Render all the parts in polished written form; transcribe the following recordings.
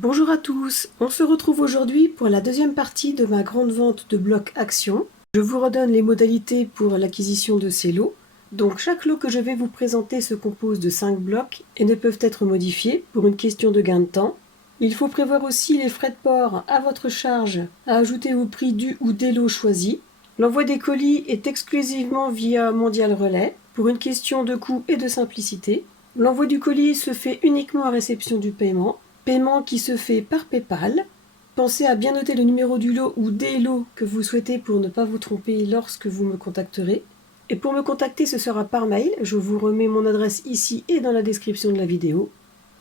Bonjour à tous, on se retrouve aujourd'hui pour la deuxième partie de ma grande vente de blocs Action. Je vous redonne les modalités pour l'acquisition de ces lots. Donc chaque lot que je vais vous présenter se compose de 5 blocs et ne peuvent être modifiés pour une question de gain de temps. Il faut prévoir aussi les frais de port à votre charge à ajouter au prix du ou des lots choisis. L'envoi des colis est exclusivement via Mondial Relais pour une question de coût et de simplicité. L'envoi du colis se fait uniquement à réception du paiement qui se fait par PayPal. Pensez à bien noter le numéro du lot ou des lots que vous souhaitez pour ne pas vous tromper lorsque vous me contacterez. Et pour me contacter, ce sera par mail. Je vous remets mon adresse ici et dans la description de la vidéo.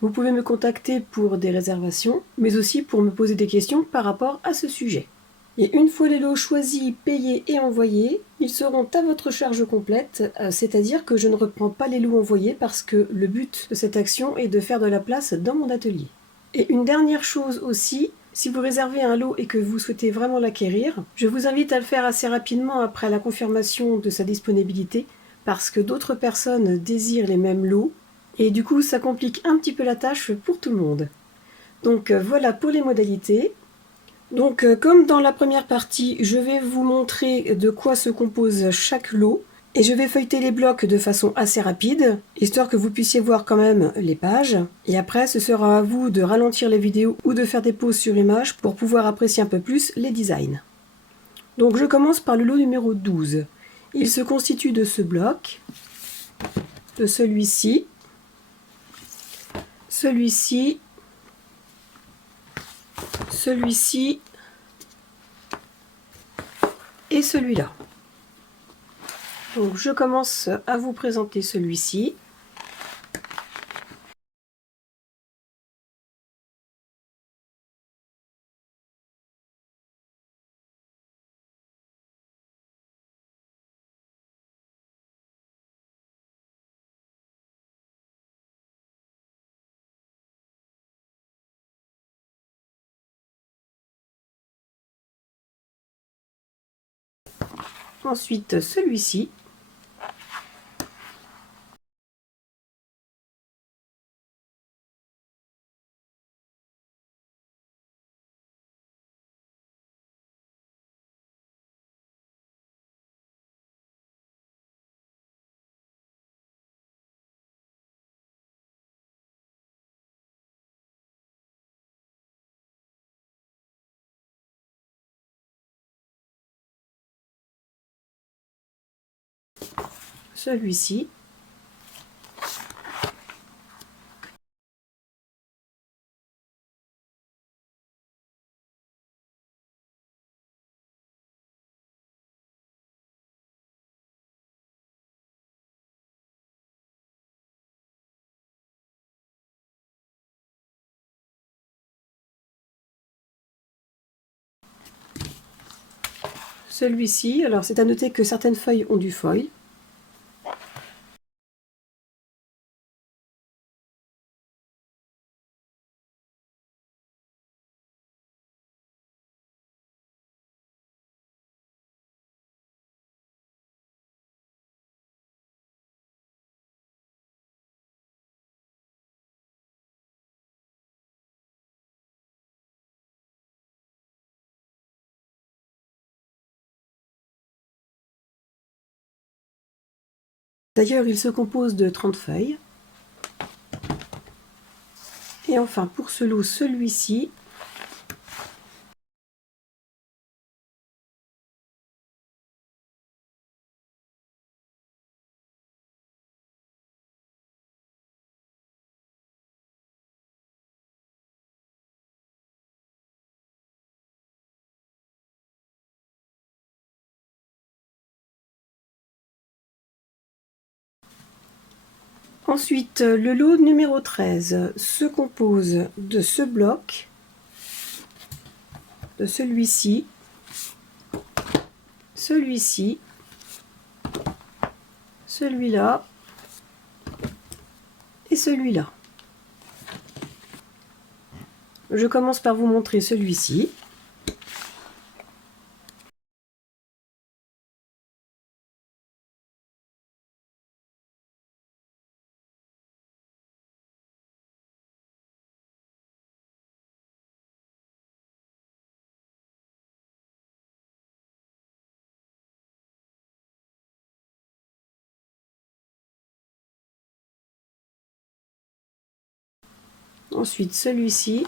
Vous pouvez me contacter pour des réservations, mais aussi pour me poser des questions par rapport à ce sujet. Et une fois les lots choisis, payés et envoyés, ils seront à votre charge complète, c'est-à-dire que je ne reprends pas les lots envoyés parce que le but de cette action est de faire de la place dans mon atelier. Et une dernière chose aussi, si vous réservez un lot et que vous souhaitez vraiment l'acquérir, je vous invite à le faire assez rapidement après la confirmation de sa disponibilité parce que d'autres personnes désirent les mêmes lots et du coup ça complique un petit peu la tâche pour tout le monde. Donc voilà pour les modalités. Donc comme dans la première partie, je vais vous montrer de quoi se compose chaque lot. Et je vais feuilleter les blocs de façon assez rapide, histoire que vous puissiez voir quand même les pages. Et après, ce sera à vous de ralentir les vidéos ou de faire des pauses sur image pour pouvoir apprécier un peu plus les designs. Donc je commence par le lot numéro 12. Il se constitue de ce bloc, de celui-ci, celui-ci, celui-ci et celui-là. Donc je commence à vous présenter celui-ci. Ensuite celui-ci. Celui-ci. Celui-ci, alors c'est à noter que certaines feuilles ont du foil. D'ailleurs, il se compose de 30 feuilles. Et enfin, pour ce lot, celui-ci. Ensuite, le lot numéro 13 se compose de ce bloc, de celui-ci, celui-ci, celui-là et celui-là. Je commence par vous montrer celui-ci. Ensuite celui-ci.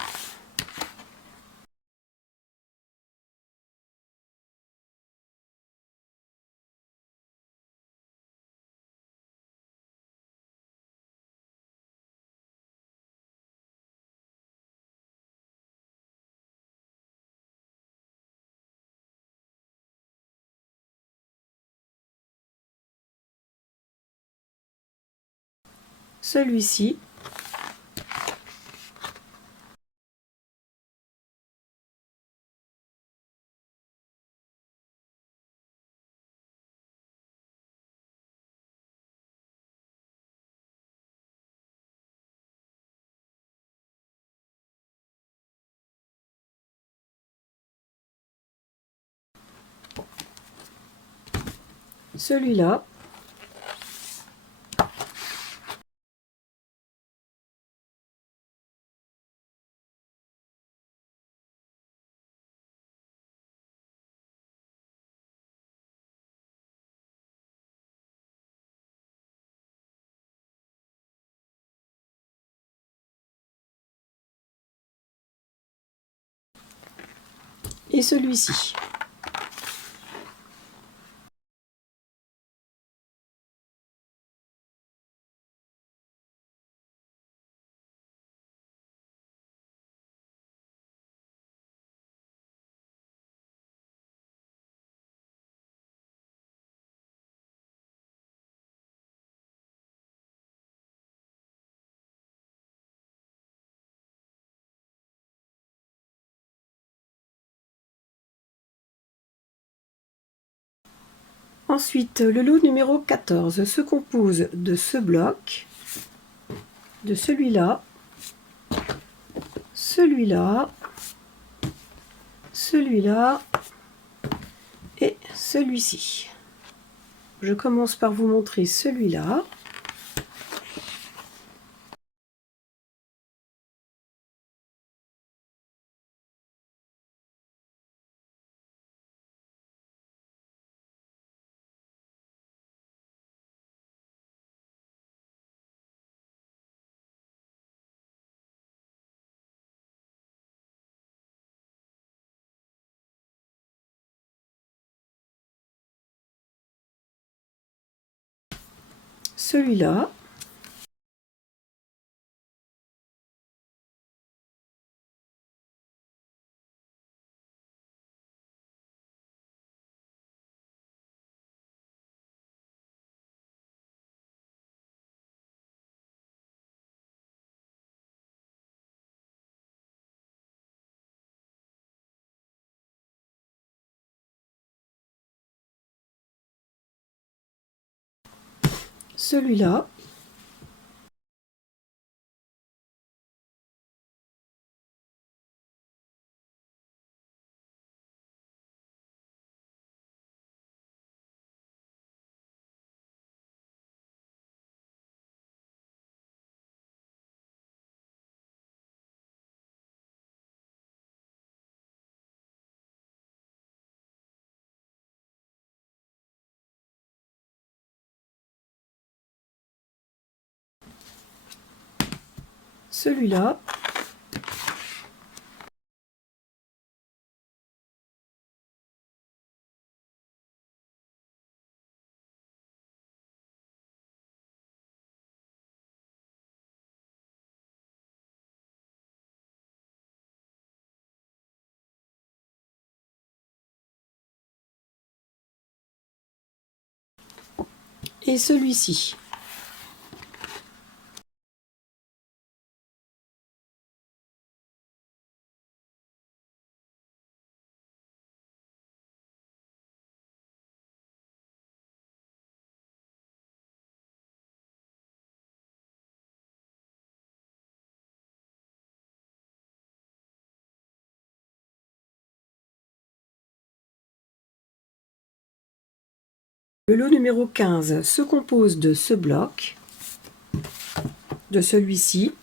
Celui-ci. Celui-là. Et celui-ci. Ensuite, le lot numéro 14 se compose de ce bloc, de celui-là, celui-là, celui-là et celui-ci. Je commence par vous montrer celui-là. Celui-là. Celui-là. Celui-là. Et celui-ci. Le lot numéro 15 se compose de ce bloc, de celui-ci,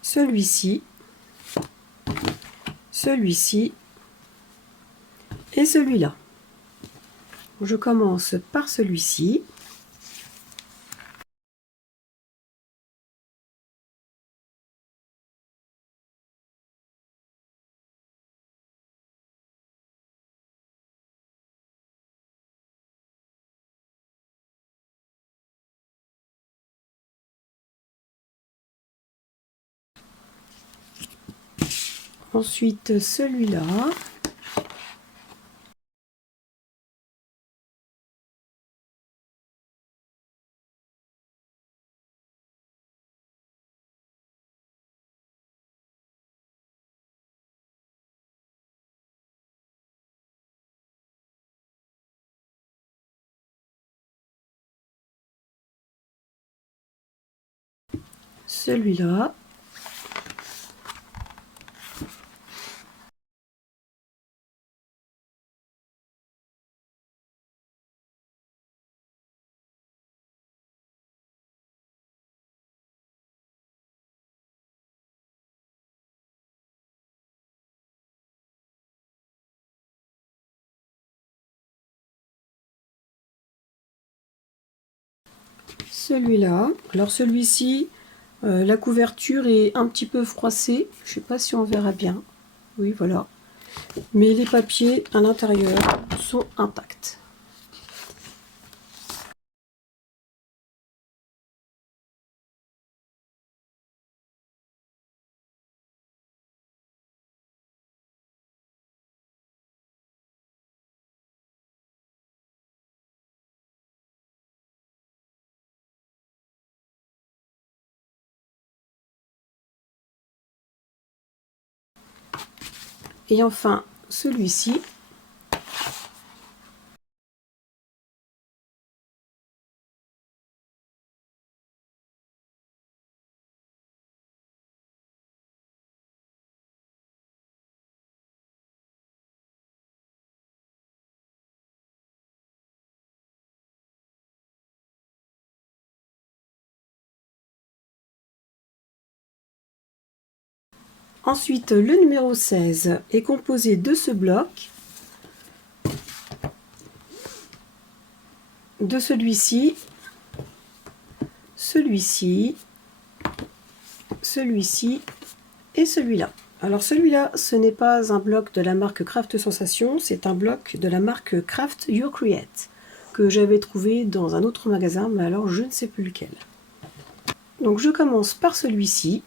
celui-ci, celui-ci et celui-là. Je commence par celui-ci. Ensuite celui-là. Celui-là. Celui-là. Alors celui-ci, la couverture est un petit peu froissée. Je ne sais pas si on verra bien. Oui, voilà. Mais les papiers à l'intérieur sont intacts. Et enfin, celui-ci. Ensuite, le numéro 16 est composé de ce bloc, de celui-ci, celui-ci, celui-ci et celui-là. Alors celui-là, ce n'est pas un bloc de la marque Craft Sensation, c'est un bloc de la marque Craft Your Create, que j'avais trouvé dans un autre magasin, mais alors je ne sais plus lequel. Donc je commence par celui-ci.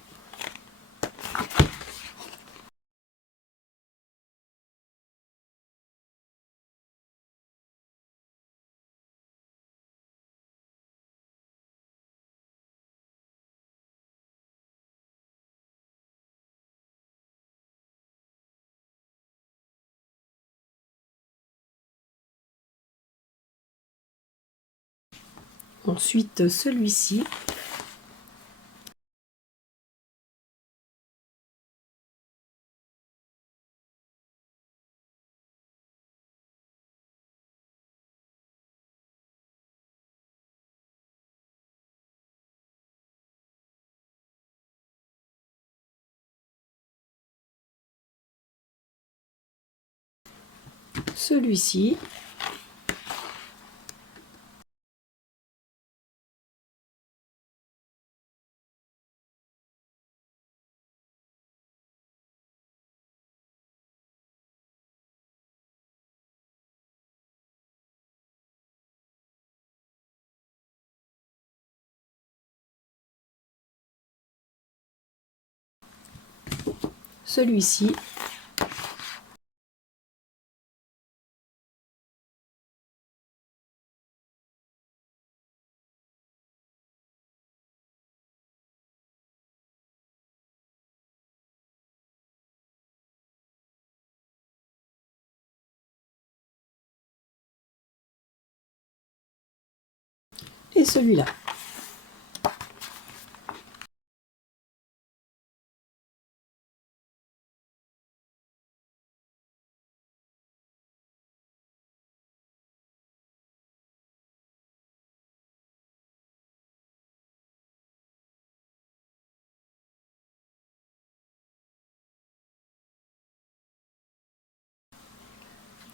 Ensuite celui-ci. Celui-ci. Celui-ci. Et celui-là.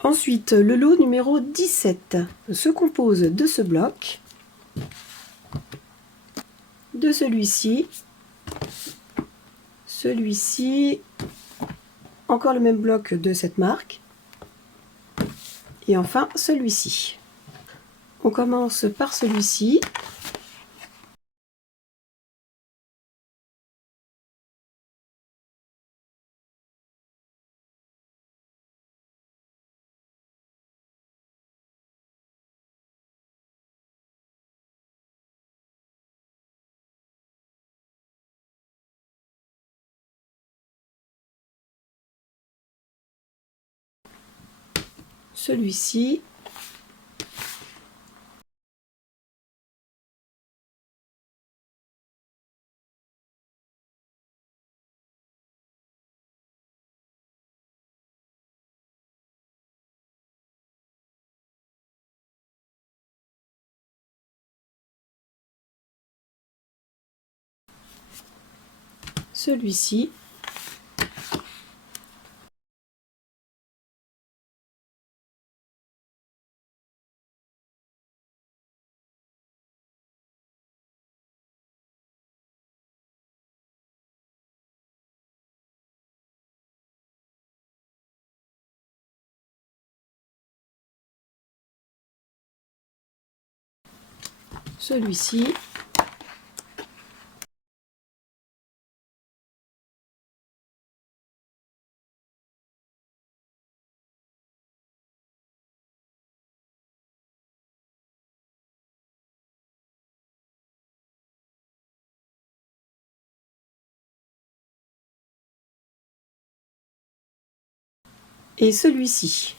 Ensuite, le lot numéro 17 se compose de ce bloc, de celui-ci, celui-ci, encore le même bloc de cette marque, et enfin celui-ci. On commence par celui-ci. celui-ci, celui-ci, celui-ci, et celui-ci.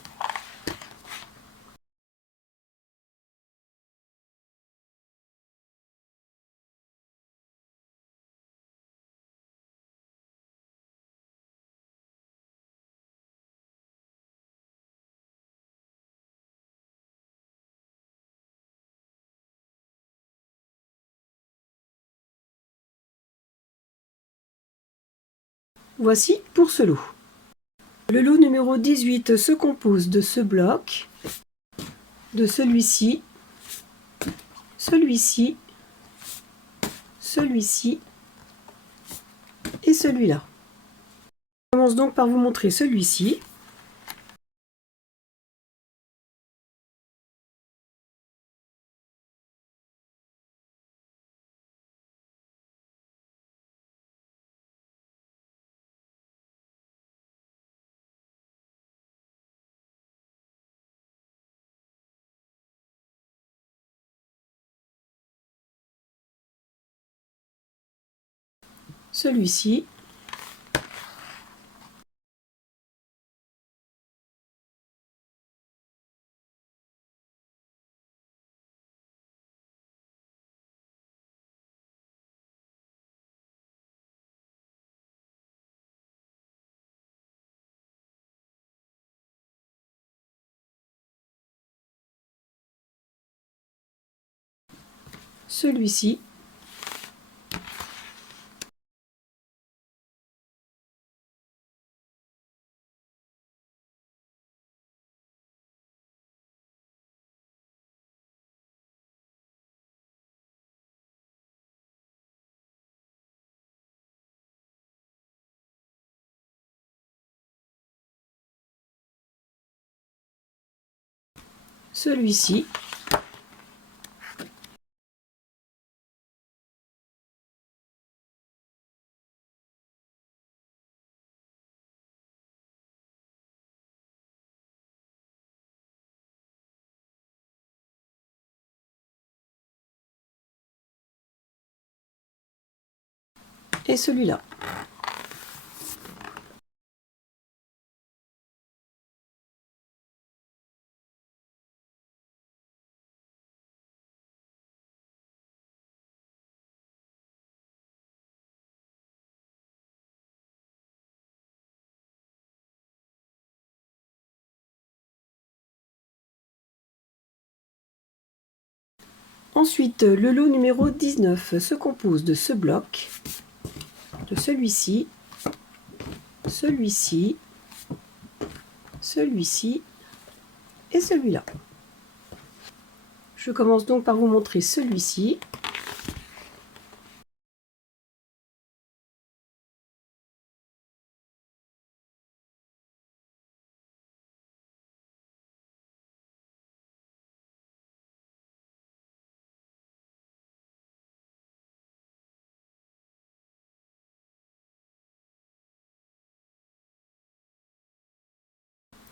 Voici pour ce lot. Le lot numéro 18 se compose de ce bloc, de celui-ci, celui-ci, celui-ci et celui-là. Je commence donc par vous montrer celui-ci. Celui-ci, celui-ci, celui-ci, et celui-là. Ensuite, le lot numéro 19 se compose de ce bloc, de celui-ci, celui-ci, celui-ci et celui-là. Je commence donc par vous montrer celui-ci.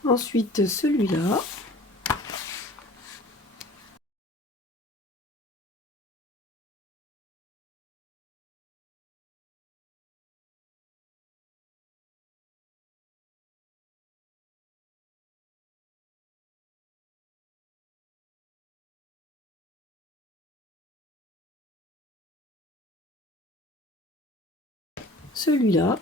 Ensuite, celui-là. celui-là,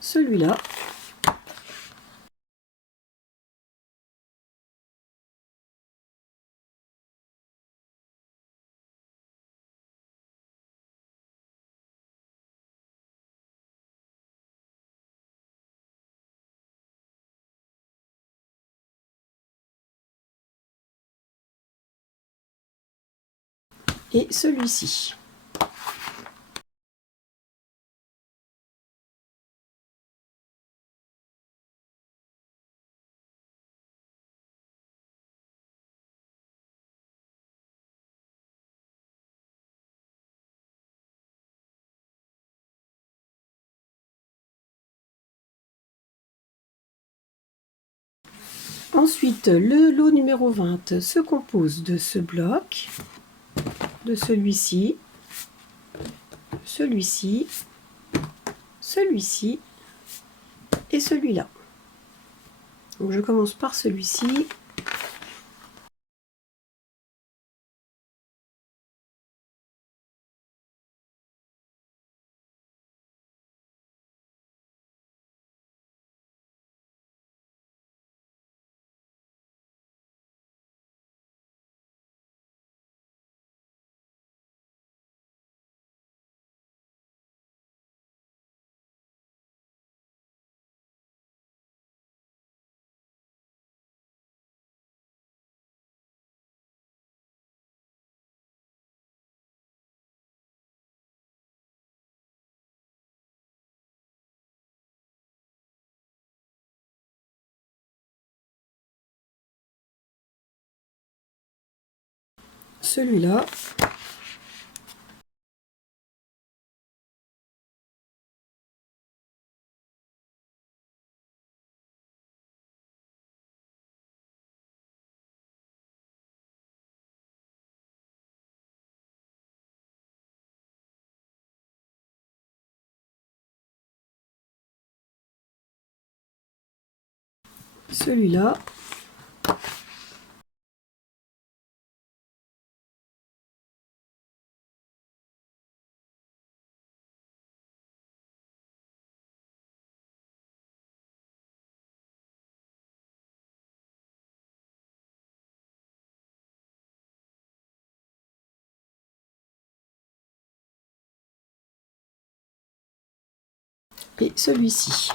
celui-là, et celui-ci. Ensuite, le lot numéro 20 se compose de ce bloc, de celui-ci, celui-ci, celui-ci et celui-là. Donc je commence par celui-ci. Celui-là, celui-là, et celui-ci.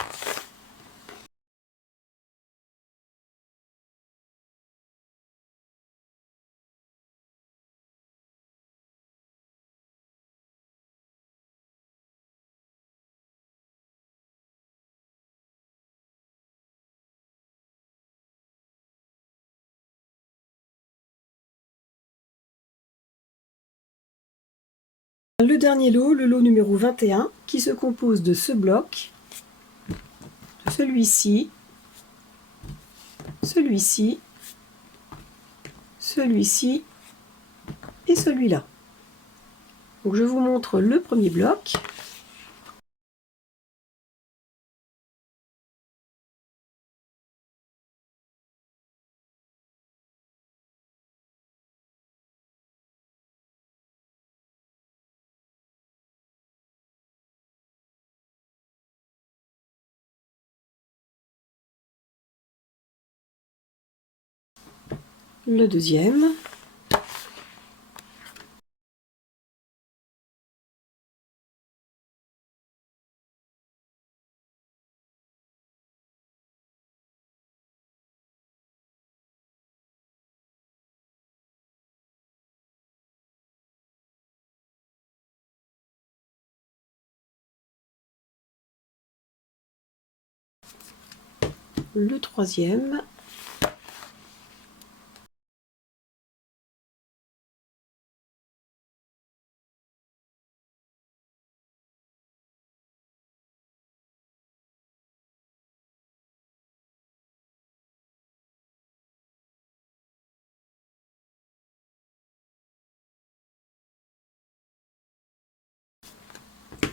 Le dernier lot, le lot numéro 21, qui se compose de ce bloc, de celui-ci, celui-ci, celui-ci et celui-là. Donc je vous montre le premier bloc. Le deuxième, le troisième,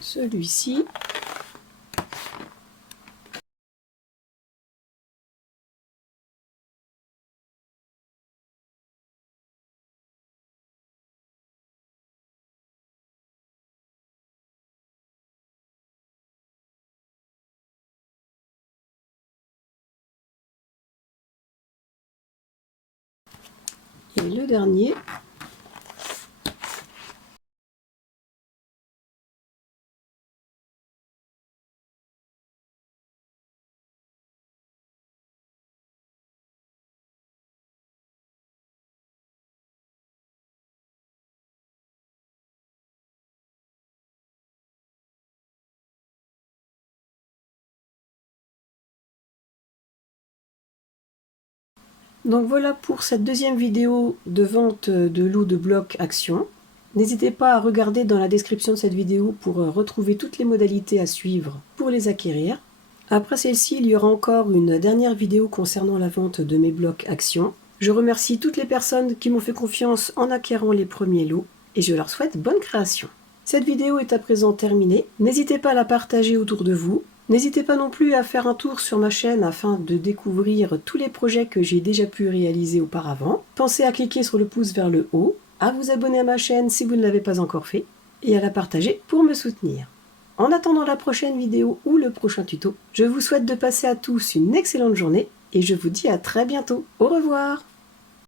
celui-ci. Et le dernier. Donc voilà pour cette deuxième vidéo de vente de lots de blocs Action. N'hésitez pas à regarder dans la description de cette vidéo pour retrouver toutes les modalités à suivre pour les acquérir. Après celle-ci, il y aura encore une dernière vidéo concernant la vente de mes blocs Action. Je remercie toutes les personnes qui m'ont fait confiance en acquérant les premiers lots et je leur souhaite bonne création. Cette vidéo est à présent terminée. N'hésitez pas à la partager autour de vous. N'hésitez pas non plus à faire un tour sur ma chaîne afin de découvrir tous les projets que j'ai déjà pu réaliser auparavant. Pensez à cliquer sur le pouce vers le haut, à vous abonner à ma chaîne si vous ne l'avez pas encore fait, et à la partager pour me soutenir. En attendant la prochaine vidéo ou le prochain tuto, je vous souhaite de passer à tous une excellente journée et je vous dis à très bientôt. Au revoir!